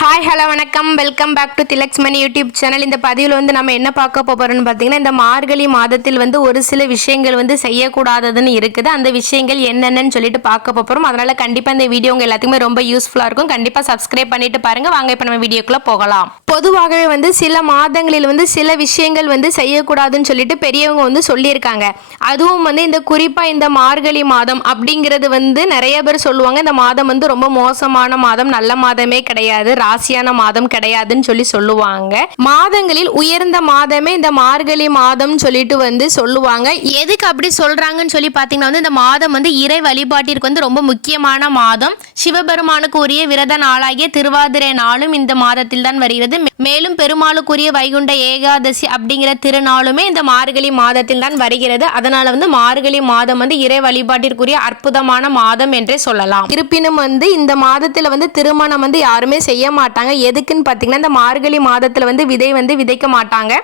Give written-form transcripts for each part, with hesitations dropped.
Hi hello வணக்கம், welcome back to Tilak's Mani YouTube channel. இந்த பதிவில் வந்து நம்ம என்ன பார்க்க போகிறோம்னு பார்த்தீங்கன்னா, இந்த மார்கழி மாதத்தில் வந்து ஒரு சில விஷயங்கள் வந்து செய்யக்கூடாததுன்னு இருக்குது. அந்த விஷயங்கள் என்னென்னு சொல்லிட்டு பார்க்க போகிறோம். அதனால் கண்டிப்பாக இந்த வீடியோ உங்கள் எல்லாத்துக்குமே ரொம்ப யூஸ்ஃபுல்லாக இருக்கும். கண்டிப்பாக சப்ஸ்கிரைப் பண்ணிட்டு பாருங்கள். வாங்க இப்போ நம்ம வீடியோக்குள்ளே போகலாம். பொதுவாகவே வந்து சில மாதங்களில் வந்து சில விஷயங்கள் வந்து செய்யக்கூடாதுன்னு சொல்லிட்டு பெரியவங்க வந்து சொல்லியிருக்காங்க. அதுவும் வந்து இந்த குறிப்பாக இந்த மார்கழி மாதம் அப்படிங்கிறது வந்து நிறைய பேர் சொல்லுவாங்க, இந்த மாதம் வந்து ரொம்ப மோசமான மாதம், நல்ல மாதமே கிடையாது, ராசியான மாதம் கிடையாதுன்னு சொல்லுவாங்க. மாதங்களில் உயர்ந்த மாதமே இந்த மார்கழி மாதம் சொல்லிட்டு வந்து சொல்லுவாங்க. எதுக்கு அப்படி சொல்றாங்கன்னு சொல்லி பாத்தீங்கன்னா வந்து இந்த மாதம் வந்து இறை வழிபாட்டிற்கு வந்து ரொம்ப முக்கியமான மாதம். சிவபெருமானுக்கு உரிய விரத நாளாகிய திருவாதிரை நாளும் இந்த மாதத்தில் தான் வருகிறது. மேலும் பெருமாளுக்குரிய வைகுண்ட ஏகாதசி அப்படிங்கிற திருநாளுமே இந்த மார்கழி மாதத்தில் தான் வருகிறது. அதனால வந்து மார்கழி மாதம் வந்து இறை வழிபாட்டிற்குரிய அற்புதமான மாதம் என்றே சொல்லலாம். இருப்பினும் வந்து இந்த மாதத்துல வந்து திருமணம் வந்து யாருமே செய்ய மாட்டாங்க. எதுக்குன்னு பார்த்தீங்கன்னா, இந்த மார்கழி மாதத்தில் வந்து விதை வந்து விதைக்க மாட்டாங்க.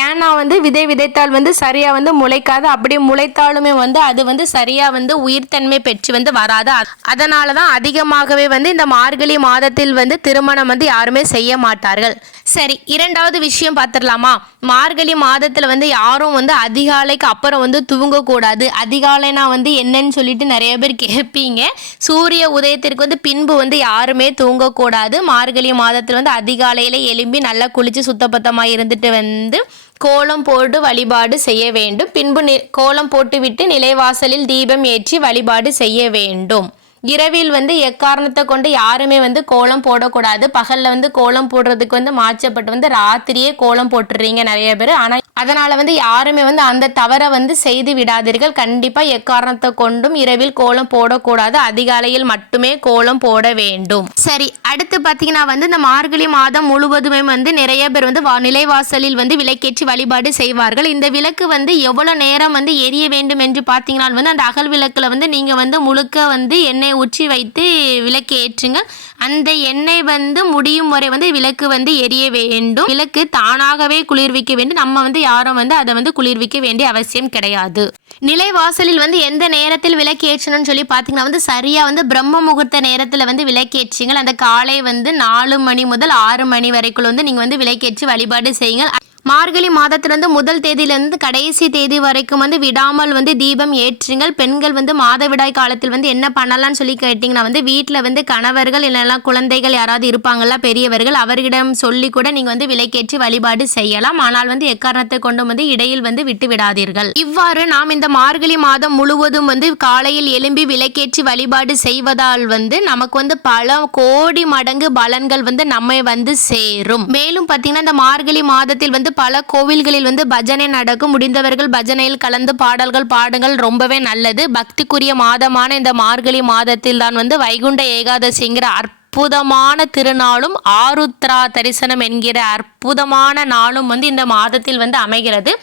ஏன்னா வந்து விதை விதைத்தால் வந்து சரியாக வந்து முளைக்காது. அப்படி முளைத்தாலுமே வந்து அது வந்து சரியாக வந்து உயிர்த்தன்மை பெற்று வந்து வராது. அதனால தான் அதிகமாகவே வந்து இந்த மார்கழி மாதத்தில் வந்து திருமணம் வந்து யாருமே செய்ய மாட்டார்கள். சரி, இரண்டாவது விஷயம் பார்த்துடலாமா? மார்கழி மாதத்தில் வந்து யாரும் வந்து அதிகாலைக்கு அப்புறம் வந்து தூங்கக்கூடாது. அதிகாலைனா வந்து என்னன்னு சொல்லிட்டு நிறைய பேர் கேட்பீங்க. சூரிய உதயத்திற்கு வந்து பின்பு வந்து யாருமே தூங்கக்கூடாது. மார்கழி மாதத்தில் வந்து அதிகாலையில் எழும்பி நல்லா குளித்து சுத்தபத்தமாக இருந்துட்டு வந்து கோலம் போட்டு வழிபாடு செய்ய வேண்டும். பின்பு கோலம் போட்டுவிட்டு நிலைவாசலில் தீபம் ஏற்றி வழிபாடு செய்ய வேண்டும். இரவில் வந்து எக்காரணத்தை கொண்டு யாருமே வந்து கோலம் போடக்கூடாது. பகலில் வந்து கோலம் போடுறதுக்கு வந்து மாற்றப்பட்டு வந்து ராத்திரியே கோலம் போட்டுடுறீங்க நிறைய பேர். ஆனால் அதனால் வந்து யாருமே வந்து அந்த தவறை வந்து செய்து விடாதீர்கள். கண்டிப்பாக எக்காரணத்தை கொண்டும் இரவில் கோலம் போடக்கூடாது. அதிகாலையில் மட்டுமே கோலம் போட வேண்டும். சரி, அடுத்து பார்த்தீங்கன்னா வந்து இந்த மார்கழி மாதம் முழுவதுமே வந்து நிறைய பேர் வந்து நிலைவாசலில் வந்து விளக்கேற்றி வழிபாடு செய்வார்கள். இந்த விளக்கு வந்து எவ்வளோ நேரம் வந்து எரிய வேண்டும் என்று பார்த்தீங்கன்னா வந்து அந்த அகல் விளக்கில் வந்து நீங்கள் வந்து முழுக்க வந்து எண்ணெய் ஊற்றி வைத்து விளக்கு ஏற்றுங்க. அந்த எண்ணெய் வந்து முடியும் வரை வந்து விளக்கு வந்து எரிய வேண்டும். விளக்கு தானாகவே குளிர்விக்க வேண்டும். நம்ம வந்து யாரும் வந்து அதை வந்து குளிர்விக்க வேண்டிய அவசியம் கிடையாது. நிலைவாசலில் வந்து எந்த நேரத்தில் விளக்கு ஏற்றணும்னு சொல்லி பார்த்தீங்கன்னா வந்து சரியாக வந்து பிரம்ம முகூர்த்த நேரத்தில் வந்து விளக்கேற்றுங்கள். அந்த காலை வந்து 4 மணி முதல் 6 மணி வரைக்குள்ள வந்து நீங்கள் வந்து விளக்கேற்றி வழிபாடு செய்யுங்கள். மார்கழி மாதத்திலிருந்து முதல் தேதியிலிருந்து கடைசி தேதி வரைக்கும் வந்து விடாமல் வந்து தீபம் ஏற்றுங்கள். பெண்கள் வந்து மாதவிடாய் காலத்தில் வந்து என்ன பண்ணலாம்னு சொல்லி கேட்டிங்கன்னா வந்து வீட்டில் வந்து கணவர்கள் இல்லைனா குழந்தைகள் யாராவது இருப்பாங்களா பெரியவர்கள், அவர்களிடம் சொல்லி கூட நீங்கள் வந்து விளக்கேற்றி வழிபாடு செய்யலாம். ஆனால் வந்து எக்காரணத்தை கொண்டு வந்து இடையில் வந்து விட்டு விடாதீர்கள். இவ்வாறு நாம் இந்த மார்கழி மாதம் முழுவதும் வந்து காலையில் எழும்பி விளக்கேற்றி வழிபாடு செய்வதால் வந்து நமக்கு வந்து பல கோடி மடங்கு பலன்கள் வந்து நம்மை வந்து சேரும். மேலும் பார்த்தீங்கன்னா இந்த மார்கழி மாதத்தில் வந்து பல கோவில்களில் வந்து பஜனை நடக்கும். முடிந்தவர்கள் பஜனையில் கலந்து பாடல்கள் பாடுங்கள், ரொம்பவே நல்லது. பக்திக்குரிய மாதமான இந்த மார்கழி மாதத்தில் தான் வந்து வைகுண்ட ஏகாதசிங்கிற அற்புதமான திருநாளும் ஆருத்ரா தரிசனம் என்கிற அற்புதமான நாளும் வந்து இந்த மாதத்தில் வந்து அமைகிறது.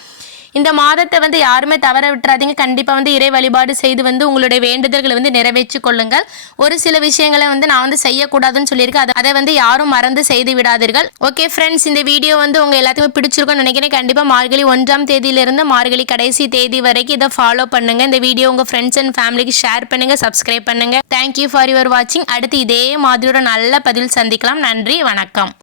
இந்த மாதத்தை வந்து யாருமே தவற விட்டுறாதீங்க. கண்டிப்பாக வந்து இறை வழிபாடு செய்து வந்து உங்களுடைய வேண்டுதல்களை வந்து நிறைவேற்றி கொள்ளுங்கள். ஒரு சில விஷயங்களை வந்து நான் வந்து செய்யக்கூடாதுன்னு சொல்லியிருக்கேன், அதை வந்து யாரும் மறந்து செய்து விடாதீர்கள். ஓகே ஃப்ரெண்ட்ஸ், இந்த வீடியோ வந்து உங்கள் எல்லாத்துக்குமே பிடிச்சிருக்கும்னு நினைக்கிறேன். கண்டிப்பாக மார்கழி 1ஆம் தேதியிலிருந்து மார்கழி கடைசி தேதி வரைக்கும் இதை ஃபாலோ பண்ணுங்கள். இந்த வீடியோ உங்கள் ஃப்ரெண்ட்ஸ் அண்ட் ஃபேமிலிக்கு ஷேர் பண்ணுங்கள், சப்ஸ்கிரைப் பண்ணுங்கள். தேங்க்யூ ஃபார் யுவர் வாட்சிங். அடுத்து இதே மாதிரியோட நல்ல பதிவில் சந்திக்கலாம். நன்றி, வணக்கம்.